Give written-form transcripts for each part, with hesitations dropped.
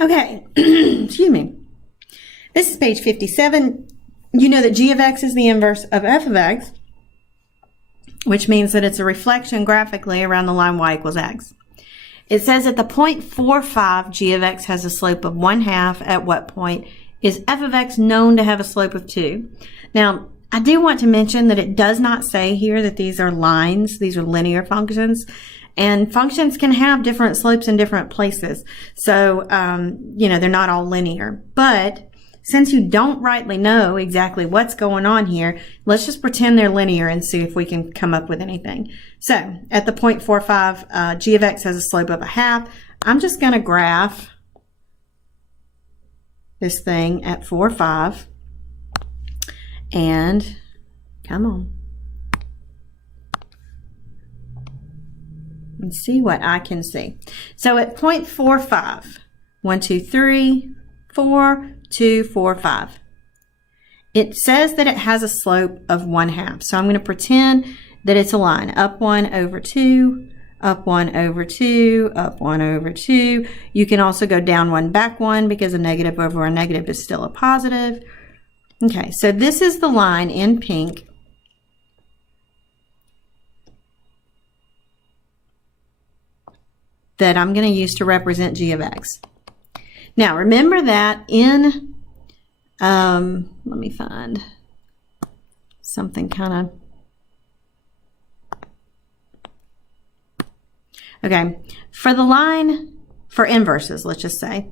Okay, excuse me. This is page 57. You know that g of x is the inverse of f of x, which means that it's a reflection graphically around the line y equals x. It says at the point 4,5, g of x has a slope of 1/2. At what point is f of x known to have a slope of 2? Now, I do want to mention that it does not say here that these are lines. These are linear functions. And functions can have different slopes in different places. So, they're not all linear. But since you don't rightly know exactly what's going on here, let's just pretend they're linear and see if we can come up with anything. So, at the point 4,5, g of x has a slope of 1/2. I'm just going to graph this thing at 4,5. And, come on. And see what I can see. So at 0.45, 1, 2, 3, 4, 2, 4, 5. It says that it has a slope of 1/2. So I'm going to pretend that it's a line. Up 1 over 2, up 1 over 2, up 1 over 2. You can also go down 1, back 1 because a negative over a negative is still a positive. Okay, so this is the line in pink that I'm going to use to represent g of x. Now, remember that in, let me find something kind of, okay, for the line, for inverses, let's just say,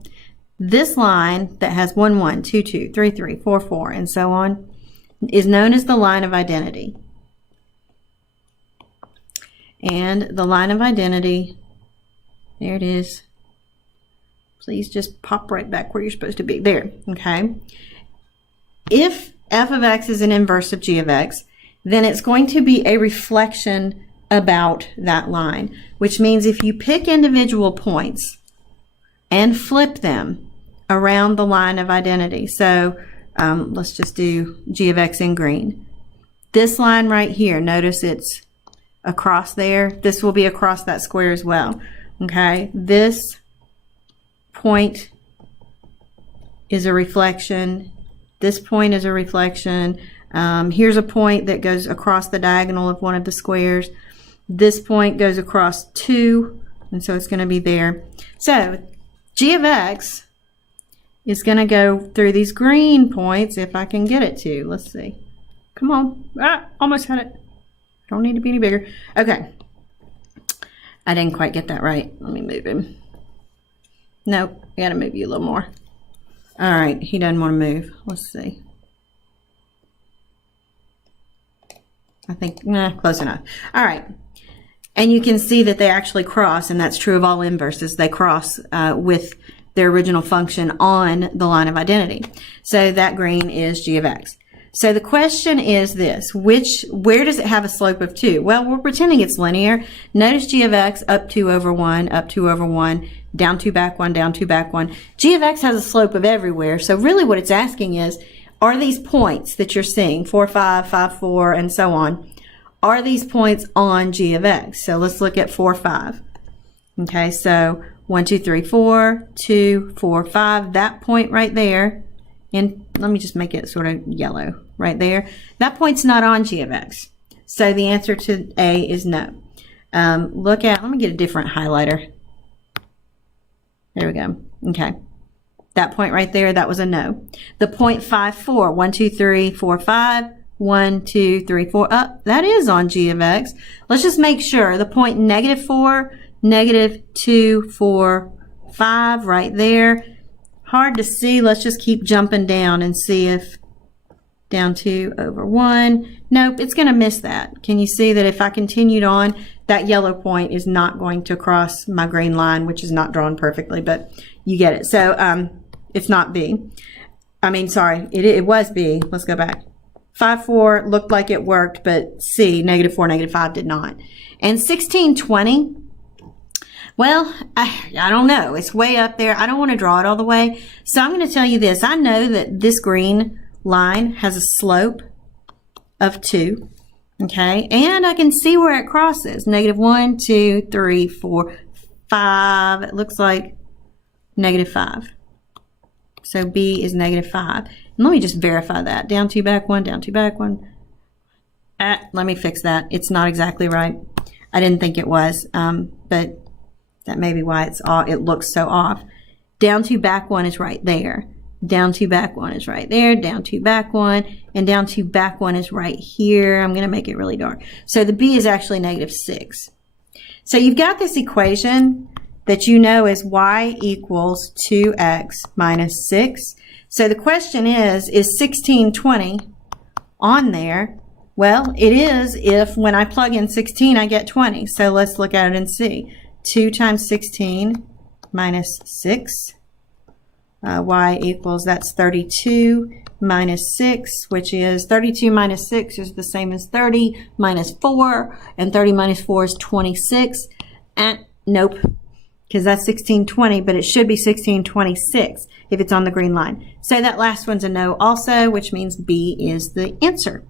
this line that has 1, 1, 2, 2, 3, 3, 4, 4, and so on, is known as the line of identity. And the line of identity, there it is. Please just pop right back where you're supposed to be. There, okay? If f of x is an inverse of g of x, then it's going to be a reflection about that line, which means if you pick individual points and flip them around the line of identity. So let's just do g of x in green. This line right here, notice it's across there. This will be across that square as well. Okay, this point is a reflection. This point is a reflection. Here's a point that goes across the diagonal of one of the squares. This point goes across 2, and so it's going to be there. So g of x is going to go through these green points if I can get it to. Let's see. Come on. Ah, almost had it. Don't need to be any bigger. Okay. I didn't quite get that right. Let me move him. Nope, I gotta move you a little more. All right, he doesn't want to move. Let's see. I think, close enough. All right. And you can see that they actually cross, and that's true of all inverses. They cross with their original function on the line of identity. So that green is g of x. So the question is this, where does it have a slope of 2? Well, we're pretending it's linear. Notice g of x up 2 over 1, up 2 over 1, down 2, back 1, down 2, back 1. G of x has a slope of everywhere. So really what it's asking is, are these points that you're seeing, 4, 5, 5, 4, and so on, are these points on g of x? So let's look at 4, 5. Okay, so 1, 2, 3, 4, 2, 4, 5, that point right there, and let me just make it sort of yellow right there. That point's not on g of x. So the answer to A is no. Let me get a different highlighter. There we go. Okay. That point right there, that was a no. The point 5, 4, 1, 2, 3, 4, 5, 1, 2, 3, 4, that is on g of x. Let's just make sure. The point -4, -2, 4, 5 right there. Hard to see. Let's just keep jumping down and see if down 2 over 1. Nope, it's going to miss that. Can you see that if I continued on, that yellow point is not going to cross my green line, which is not drawn perfectly, but you get it. So it's not B. I mean, sorry, it was B. Let's go back. 5, 4 looked like it worked, but C, -4, -5 did not. And 16, 20. Well, I don't know. It's way up there. I don't want to draw it all the way. So I'm going to tell you this. I know that this green line has a slope of 2. Okay. And I can see where it crosses. -1, 2, 3, 4, 5. It looks like negative 5. So B is negative 5. And let me just verify that. Down 2, back 1, down 2, back 1. Let me fix that. It's not exactly right. I didn't think it was, but that may be why it looks so off. Down 2, back 1 is right there. Down 2, back 1 is right there. Down 2, back 1. And down 2, back 1 is right here. I'm going to make it really dark. So the B is actually negative 6. So you've got this equation that you know is y equals 2x minus 6. So the question is 1620 on there? Well, it is if when I plug in 16, I get 20. So let's look at it and see. 2 times 16 minus 6. Y equals, that's 32 minus 6, which is 32 minus 6 is the same as 30 minus 4. And 30 minus 4 is 26. Nope, because that's 1620, but it should be 1626 if it's on the green line. So that last one's a no also, which means B is the answer.